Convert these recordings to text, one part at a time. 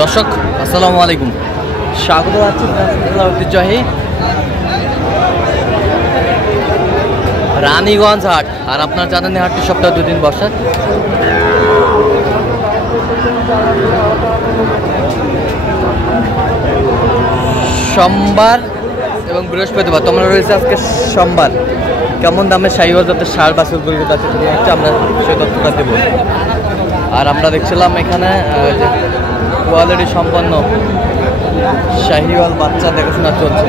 দর্শক আসসালামু আলাইকুম, স্বাগত আছি ঐতিহ্যবাহী রানীগঞ্জ হাট। আর আপনার জানেন হাটটি সপ্তাহে 2 দিন বসে। সোমবার এবং বৃহস্পতিবার। তোমরা রয়েছে আজকে সোমবার। কেমন দামে শাহিওয়াল জাতের ষাঁড় বাছুর গরু আছে আমরা সেই তথ্যটা দেব। আর আমরা দেখছিলাম এখানে যে কোয়ালিটি সম্পন্ন শাহিওয়াল বাচ্চা দেখাশোনা চলছে।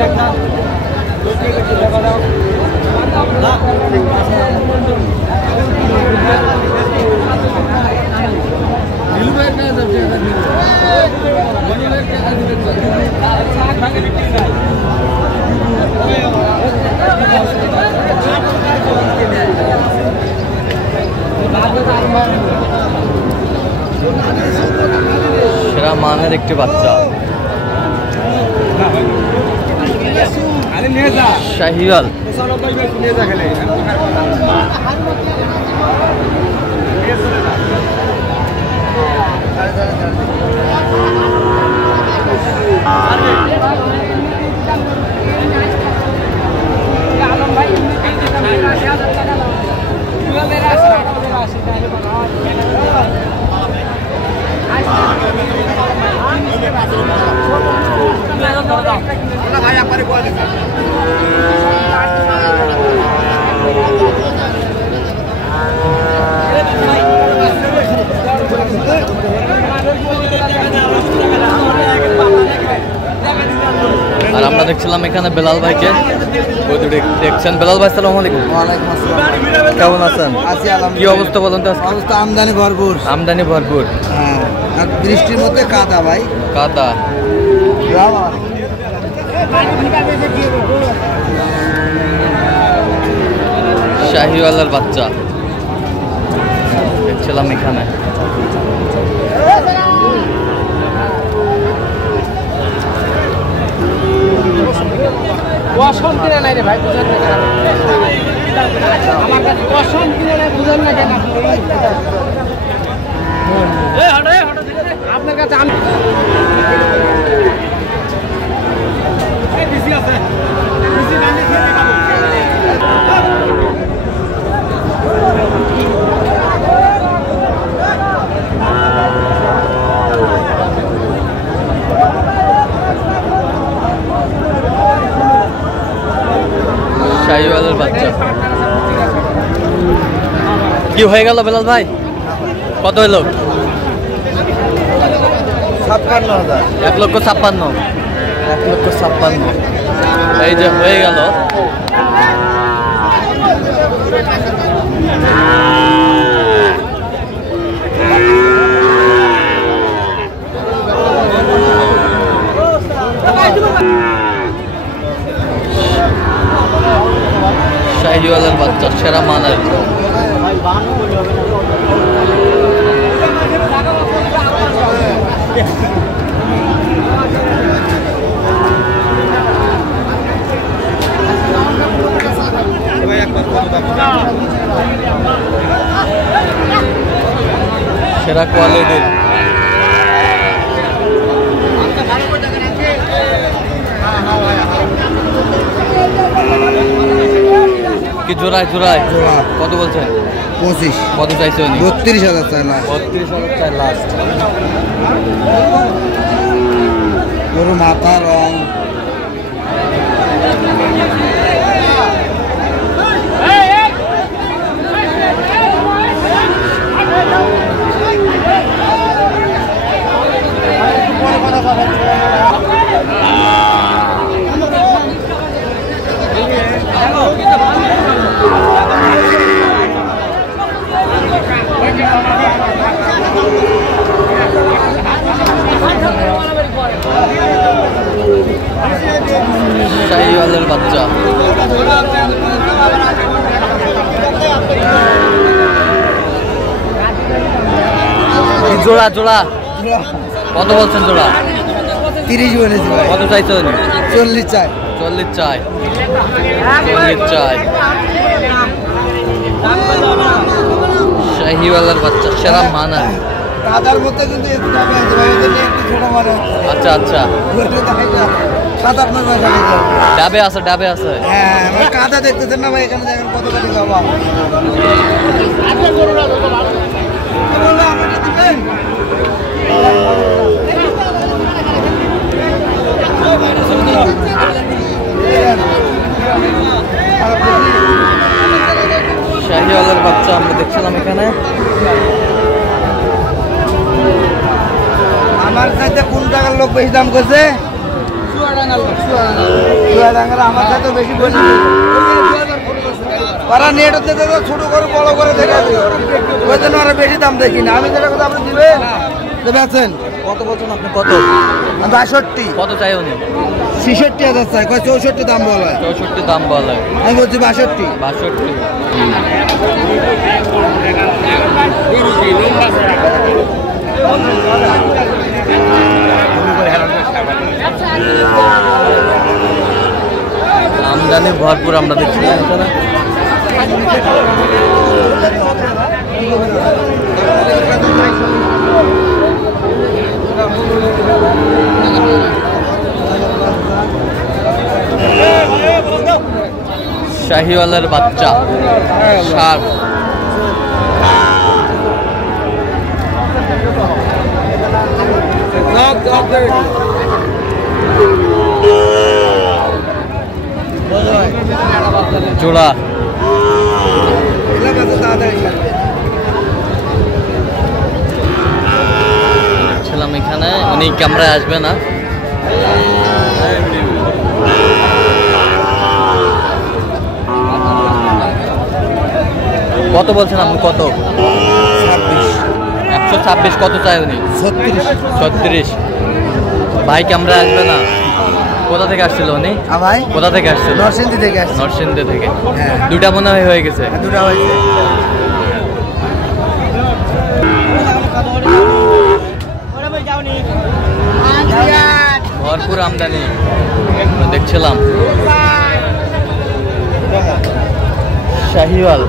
সেরা মানের একটি বাচ্চা শাহিওয়াল। আর আমরা দেখছিলাম এখানে বেলাল ভাইকে দেখছেন। বেলাল ভাই আসসালামু আলাইকুম। ওয়ালাইকুম আসসালাম। কেমন আছেন? আছি আলহামদুলিল্লাহ। কি অবস্থা বলেন তো? অবস্থা আমদানি ভরপুর। আমদানি ভরপুর। হ্যাঁ, আর বৃষ্টির মধ্যে কাদা ভাই, কাদা। শাহিওয়ালের বাচ্চা দেখছিলাম এখানে। কসম কিনে নাই রে ভাই, বুঝেন না কেন? আমার কাছে কসম কিনে নাই, বুঝেন না কেন? আপনার কাছে আমি শাহিওয়ালের বাচ্চা। কি হয়ে গেল বেলাল ভাই? কত হলো? 56,000। 1,56,000। 1,56,000 এই যে হয়ে গেল। শাহিওয়ালের বাচ্চা সেরা মানের। সেরা কোয়ালিটির। কি জোড়ায় জোড়ায় কত বলছেন? 25। কত চাইছে? 32,000 চাই লাস্ট। 32,000 চাই লাস্ট। পুরো মাথা রং শাহিওয়ালের বাচ্চা। জোড়া জোড়া কত বলছেন জোড়া? 30 বলেছি ভাই। কত চাইছেন? 40 চাই। 40 চাই। 40 চাই। শাহিওয়ালের বাচ্চা সেরা মানা। কাদার মধ্যে কিন্তু ছোট মানে আচ্ছা আচ্ছা, সাত আট নয় পয়সা দিতে হবে। ডাবে আছে, ডাবে আছে। হ্যাঁ আমার কাঁচা দেখতেছেন না ভাই, এখানে দেখেন কত কাটি বাবা। শাহিওয়ালের বাচ্চা আমরা দেখছিলাম এখানে। আমার সাথে কোন জায়গার লোক বেশি দাম করছে? চুয়াডাঙ্গার আমার সাথে বেশি বলি। ওরা নেট হতে ছোট করে বড় করে দেখাবে, ওই জন্য ওরা বেশি দাম দেখি না। আমি যেটা কথা আপনি দিবেন বেছেন কত বলছেন আপনি? কত? 62। কত চাই উনি? 66,000 চাই, কয় 64 দাম বলা হয়। 64 দাম বলে, আমি বলছি 62। 62। আমদানি ভরপুর আমরা দেখছিলাম এখানে। শাহিওয়ালের বাচ্চা ষাঁড়। জোড়া ছিলাম এখানে, উনি ক্যামেরায় আসবে না। কত বলছেন আপনি? কত? 126। কত চাই উনি? 36। ভাই ক্যামেরা আসবে না। কোথা থেকে আসছিল উনি? ভাই কোথা থেকে আসছিল? নরসিংদী থেকে আসছে। নরসিংদী থেকে। হ্যাঁ। দুটা মনে হয় হয়ে গেছে। দুটা হয়েছে। ভরপুর আমদানি আমরা দেখছিলাম। শাহিওয়াল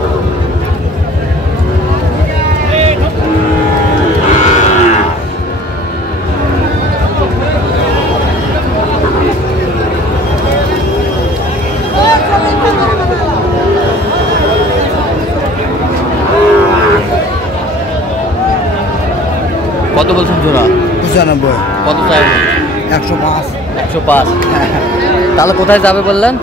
কত বলছেন জোড়া? 95। কত চাই? 105। 105। তাহলে কোথায় যাবে বললেন?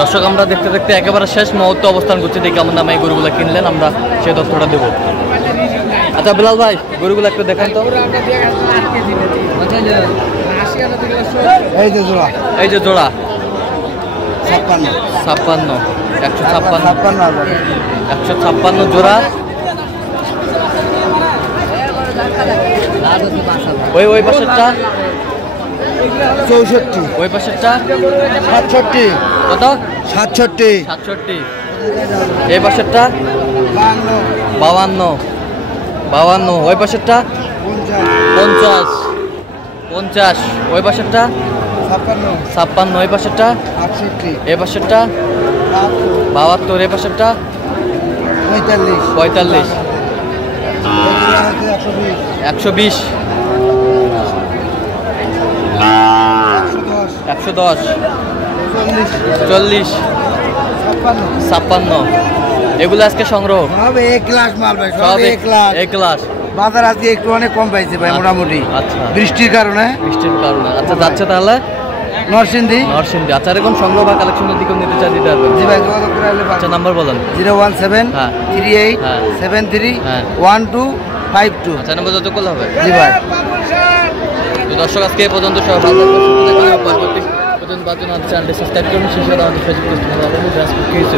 দর্শক আমরা দেখতে দেখতে একেবারে শেষ মুহূর্তে অবস্থান করছি। দেখি আমার নামে এই গরুগুলো কিনলেন, আমরা সেই তথ্যটা দেবো। আচ্ছা বিলাল ভাই, গরুগুলো একটু দেখান তো। এই যে জোড়া, এই যে জোড়া 56। 56। 156। 56,000। 156 জোড়া। ওই পাশেরটা 64। ওই পাশেরটা 67। কত? 67। 67। এই পাশেরটা 52। 52। ওই পাশেরটা 50। 50। ওই পাশেরটা 56। 56। ওই পাশেরটা 68। এই পাশেরটা 72। এই পাশেরটা 45। 45। 120। 120। 110। 40। 56। এগুলো আজকে সংগ্রহ সব এক লাখ মাল ভাই, সব সব এক লাখ। এক লাখ। বাজার আজকে একটু অনেক কম পাইছে ভাই, মোটামুটি আচ্ছা, বৃষ্টির কারণে। বৃষ্টির কারণে। আচ্ছা যাচ্ছে তাহলে নরসিংদী। নরসিংদী। আচ্ছা এরকম সংগ্রহ বা কালেকশনের দিকেও নিতে চাই, দিতে পারবেন? জি ভাই, যোগাযোগ করে আসলে আচ্ছা নাম্বার বলেন। 01738731252। আচ্ছা নাম্বার যত করলে হবে। জি ভাই। তো দর্শক আজকে এই পর্যন্ত সবাই ভালো থাকবেন, পরবর্তী পর্যন্ত চ্যানেলটি সাবস্ক্রাইব করুন। শেষে আমাদের ফেসবুক পেজ